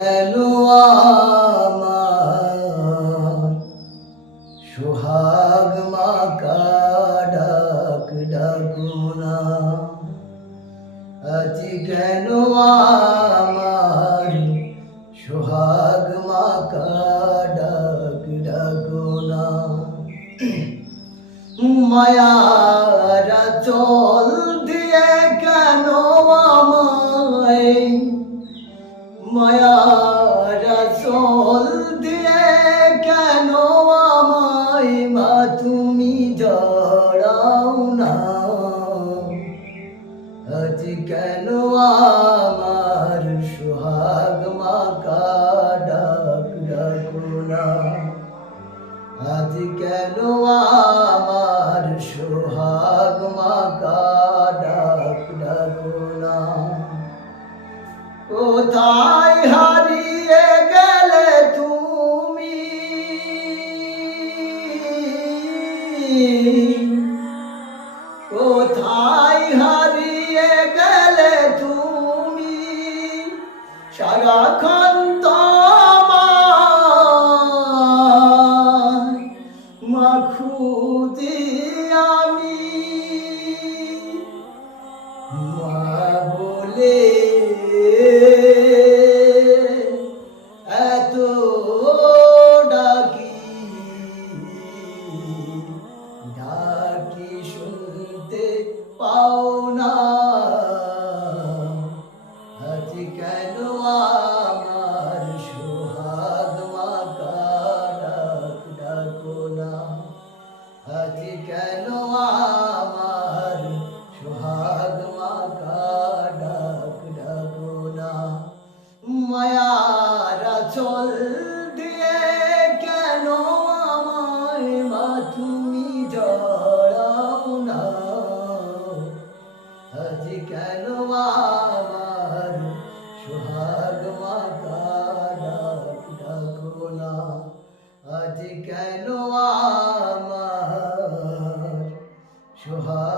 এলো আমার সোহাগ মাকা ডাক ডাকুনা আজি কেন আমার সোহাগ মাকা ডাক ডাকুনা মায়ারা চল দিয়ে কেন আমায় মায়ারা চল দিয়ে কেন আমায় মা তুমি জড়াও না আজ কেন আমার সোহাগ মাকা ডাক ডাকুনা আজ কেন আমার সোহাগ মাকা ডাক ডাকুনা কোথায় হারিয়ে গেলে তুমি কোথায় হারিয়ে গেলে তুমি সারাক্ষণ তোমার মাখুতি আমি মা বলে এত ডাকি ডাকি শুনতে পাও না আজ কেন আমার সোহাগ মাকা ডাক ডাকুনা আজ কেন আমার সোহাগ মাকা ডাক ডাকুনা মায়ারা চল দিয়ে কেন আমায় মা তুমি জড়াও না আজ কেন আমার সোহাগ মাকা ডাক ডাকুনা আজ কেন আমার সোহাগ